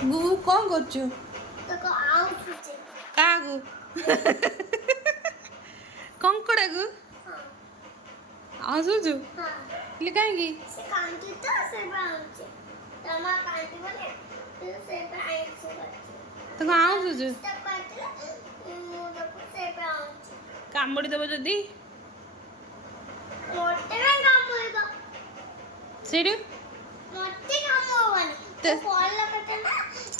गुगु कौन करछु देखो आउ छुचे कागु कंकड़ा गु हां आजुजु हां ले काहेगी से कांटी तो से बाउचे तमा कांटी बोले से बाई से तो कौन आजुजु से कांटी मु देखो से बाउचे कामुड़ी देबो जदी मोटे में काम होएगा सेडु मोटे काम होवन तो कॉल लगते ना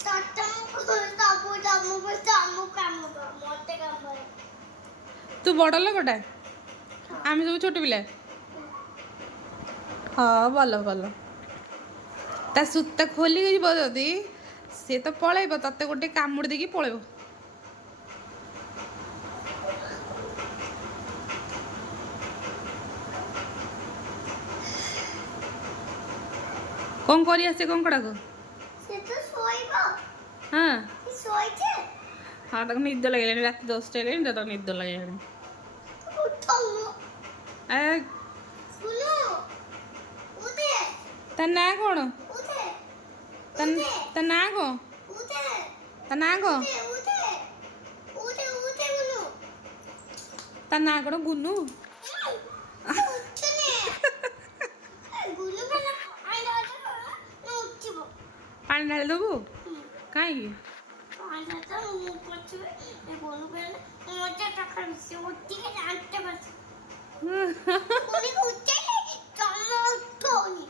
तो तुम काम मोटे काम होए तू बड़ लोकटा आम सब छोट पिला हाँ भल भल ता सूता खोली जीव जदि सी तो पलैब तते गोटे कामुड़ी देकी पलैब कौन करी आसे कंकड़ा को से तो सोइबो हाँ सोइछे हाँ तक निद लगे रात 10टा हेले तक निद लगे उठो ए सुनो उठे ता ना कौन उठे ता ना को उठे ता ना को उठे उठे उठे गुनु ता ना कौन गुन्नू उठने गुनु बना आई ना ना उठिबो पानी ढाल देबू कहीं आजा तो मु पछे ए गुनु बना मजा टाका से उठी के जानते बस उनी को उठे तम उठोनी